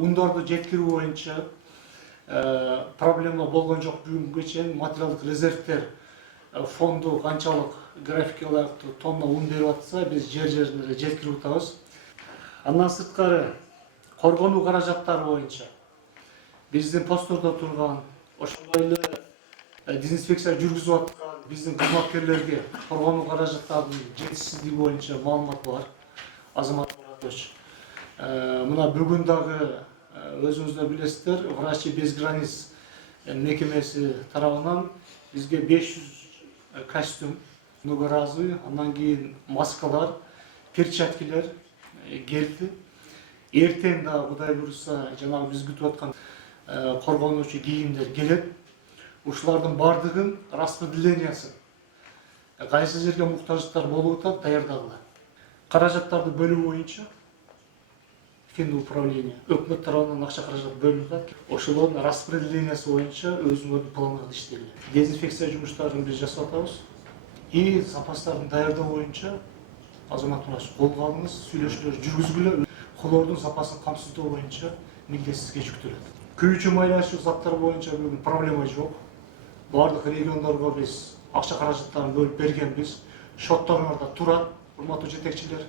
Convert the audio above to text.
ундарды жеткирүү боюнча проблема болгон жок бүгүнкүгө чейин. Материалдык резервдер фонду канчалык графикалык тонна ун берип атса, биз жерине жеткирип атабыз. Андан сырткары коргонуу каражаттары боюнча биздин посттордо турган, ошондой эле дезинфекция жүргүзүп аткан биздин кызматкерлерге коргонуу каражаттарынын жетишсиздиги боюнча маалымат бар. Азамат Муратович, мына бүгүн дагы өзүңүздөр билесиздер, Врачи без границ мекемеси тарабынан бизге 500 костюм, многоразовый, андан кийин маскалар, перчаткилер келди. Эртең да Кудай буюрса жанагы биз күтүп аткан коргонуучу кийимдер келет. Ушулардын бардыгын распределениясын кайсы жерге муктаждыктар болуп атат даярдагыла. Каражаттарды бөлүү боюнча Финуправление өкмөт тарабынан акча каражат бөлүнүп атат. Ошолордун распределениясы боюнча өзүңөрдүн планыңызды иштелген. Дезинфекция жумуштарын биз жасап атабыз. И запастардын даярдоо боюнча Азамат Муратович колго алыңыз, сүйлөшүүлөр жүргүзгүлө. Хлордун запасын камсыздоо боюнча милдет сизге жүктөлөт. Күйүүчү майлашуу заттар боюнча бүгүн проблема жок. Бардык региондорго биз акча каражаттарын бөлүп бергенбиз. Шотторуңарда турат, урматтуу жетекчилер.